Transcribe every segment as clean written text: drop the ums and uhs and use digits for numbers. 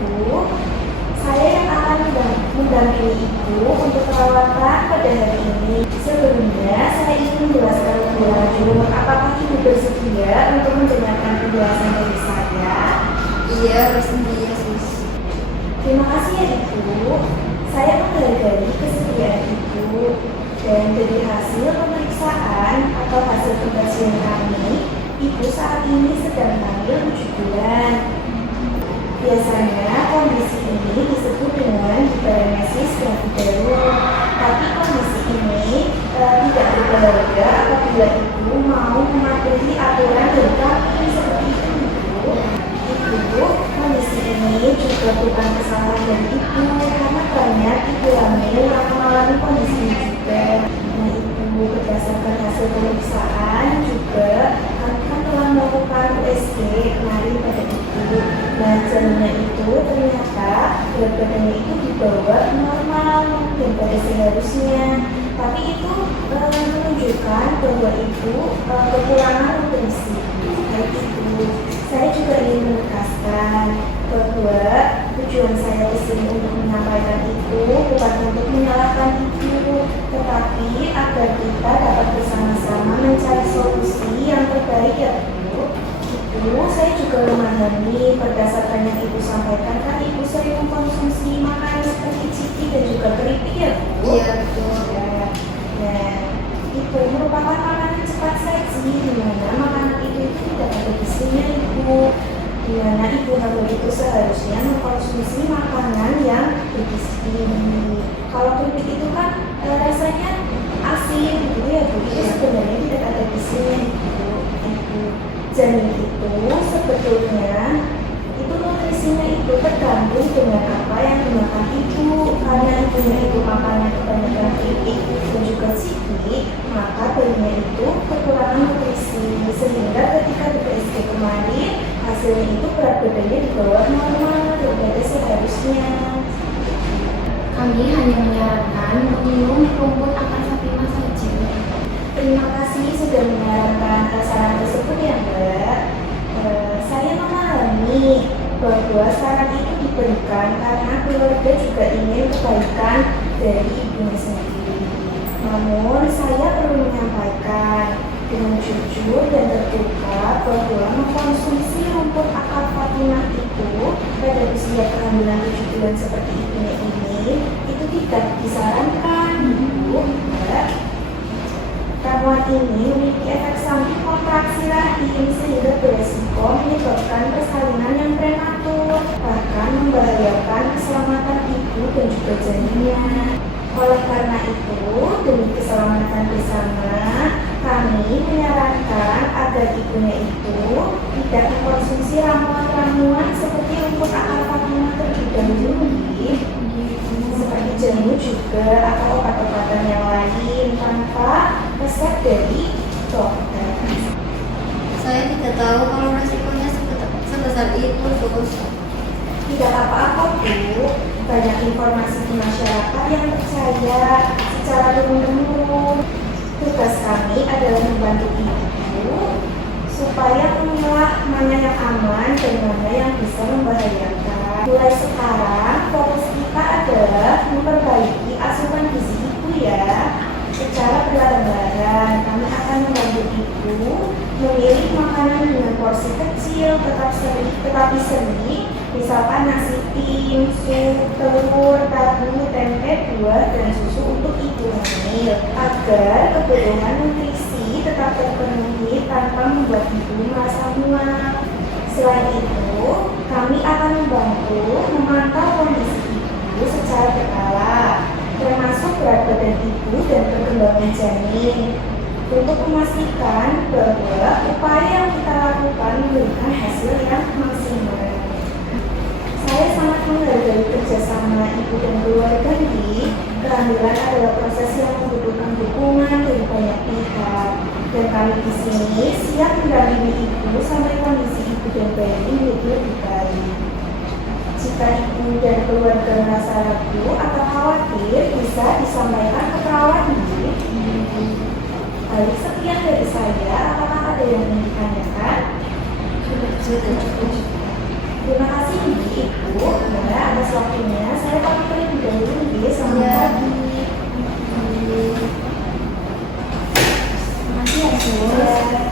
Ibu, saya yang akan mendampingi Ibu untuk perawatan pada hari ini. Sebelumnya, saya ingin menjelaskan lebih lanjut. Apakah Ibu bersedia untuk mendengarkan penjelasan dari saya? Iya, bersedia, Sis. Terima kasih ya Ibu. Saya menghargai kesediaan Ibu dan dari hasil pemeriksaan atau hasil pengkajian kami, Ibu saat ini sedang hamil 7 bulan. Biasanya kondisi ini disebut dengan hiperemesis gravidarum. Tapi kondisi ini tidak berbahaya apabila Ibu mau mematuhi aturan dari kami seperti itu Ibu. Ibu, kondisi ini juga bukan kesalahan dari Ibu karena banyak Ibu hamil yang mengalami kondisi ini juga. Nah Ibu, berdasarkan hasil pemeriksaan juga kami kan telah melakukan USG kemarin pada Ibu. Nah janinnya itu ternyata berat badannya itu di bawah normal daripada seharusnya. Tapi itu menunjukkan bahwa Ibu kekurangan nutrisi. Baik Ibu, saya juga ingin menegaskan bahwa tujuan saya di sini untuk menyampaikan itu bukan untuk menyalahkan Ibu, tetapi agar kita dapat bersama-sama mencari solusi yang terbaik ya Bu. Ibu, saya juga memahami berdasarkan yang Ibu sampaikan kan Ibu sering mengkonsumsi makanan seperti ciki dan juga keripik ya Bu? Iya, betul. Nah, itu merupakan makanan cepat saji di mana makanan itu tidak ada gizinya Ibu. Di mana Ibu hamil itu seharusnya mengkonsumsi makanan yang bergizi. Kalau keripik itu kan rasanya asin gitu ya Bu. Itu sebenarnya tidak ada gizinya Ibu. Janin itu sebetulnya itu nutrisinya itu tergantung dengan apa yang dimakan Ibu. Karena Ibunya itu makannya kebanyakan keripik dan juga ciki, maka bayinya itu kekurangan nutrisi sehingga ketika di PSG kemarin hasilnya itu berat badannya di bawah normal daripada seharusnya. Kami hanya menyarankan minum rumput akar Fatimah saja. Terima kasih sudah menyarankan saran tersebut ya Mbak. Saya memahami bahwa saran itu diberikan karena keluarga juga ingin kebaikan dari ibunya sendiri. Namun saya perlu menyampaikan dengan jujur dan terbuka bahwa mengkonsumsi rumput akar Fatimah itu pada usia kehamilan 7 bulan seperti ibunya ini itu tidak disarankan Bu. Ramuan ini memiliki efek samping kontraksi rahim sehingga beresiko menyebabkan persalinan yang prematur, bahkan membahayakan keselamatan ibu dan juga janinnya. Oleh karena itu, demi keselamatan bersama, kami menyarankan agar ibunya itu tidak mengkonsumsi ramuan-ramuan seperti rumput akar Fatimah terlebih dahulu, seperti jamu juga atau obat-obatan yang lain tanpa resep dari dokter. Saya tidak tahu kalau resikonya sebesar itu, Sus. Tidak apa-apa Bu, banyak informasi di masyarakat yang percaya secara turun-temurun. Tugas kami adalah membantu Ibu supaya memilah mana yang aman dan mana yang bisa membahayakan. Mulai sekarang fokus kita adalah memperbaiki asupan gizi Ibu ya. Secara berlembaran, kami akan membantu Ibu memilih makanan dengan porsi kecil tetapi sering, misalkan nasi tim, sup, telur, tahu, tempe, buah, dan susu untuk Ibu hamil agar kebutuhan nutrisi tetap terpenuhi tanpa membuat Ibu merasa muak. Selain itu, kami akan membantu memantau kondisi Ibu secara berkala, termasuk berat badan Ibu dan perkembangan janin, untuk memastikan bahwa upaya yang kita lakukan memberikan hasil yang maksimal. Saya sangat menghargai kerjasama Ibu dan keluarga ini. Kehamilan adalah proses yang membutuhkan dukungan dari banyak pihak, dan kami di sini siap mendampingi Ibu sampai kondisi Ibu dan bayi menjadi lebih baik. Jika Ibu dan keluarga merasa ragu atau khawatir, bisa disampaikan ke perawat Ibu. Baik, sekian dari saya. Apakah ada yang ingin ditanyakan? Sudah cukup. Terima kasih Ibu, ya atas waktunya. Saya pamit terlebih dahulu ya, selamat Ya. pagi. Makasih ya, Sus. Ya.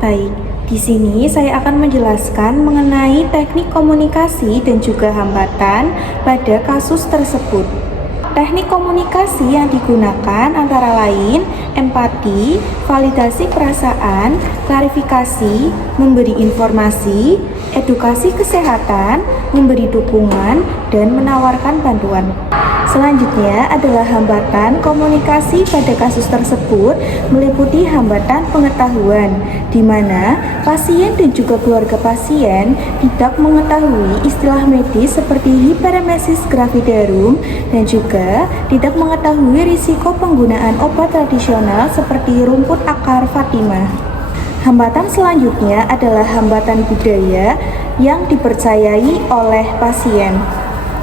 Baik, di sini saya akan menjelaskan mengenai teknik komunikasi dan juga hambatan pada kasus tersebut. Teknik komunikasi yang digunakan antara lain empati, validasi perasaan, klarifikasi, memberi informasi, edukasi kesehatan, memberi dukungan, dan menawarkan bantuan. Selanjutnya adalah hambatan komunikasi pada kasus tersebut meliputi hambatan pengetahuan, di mana pasien dan juga keluarga pasien tidak mengetahui istilah medis seperti hiperemesis gravidarum dan juga tidak mengetahui risiko penggunaan obat tradisional seperti rumput akar Fatimah. Hambatan selanjutnya adalah hambatan budaya yang dipercayai oleh pasien.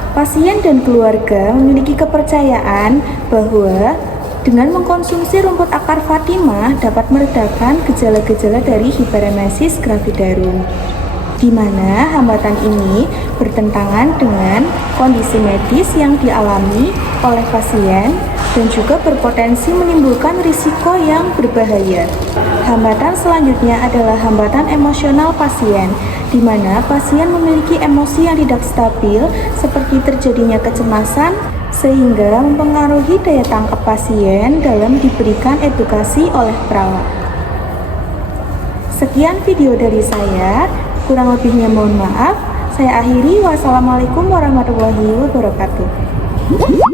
Pasien dan keluarga memiliki kepercayaan bahwa dengan mengkonsumsi rumput akar Fatimah dapat meredakan gejala-gejala dari hiperemesis gravidarum, di mana hambatan ini bertentangan dengan kondisi medis yang dialami oleh pasien dan juga berpotensi menimbulkan risiko yang berbahaya. Hambatan selanjutnya adalah hambatan emosional pasien, di mana pasien memiliki emosi yang tidak stabil seperti terjadinya kecemasan sehingga mempengaruhi daya tangkap pasien dalam diberikan edukasi oleh perawat. Sekian video dari saya, kurang lebihnya mohon maaf. Saya akhiri, wassalamualaikum warahmatullahi wabarakatuh.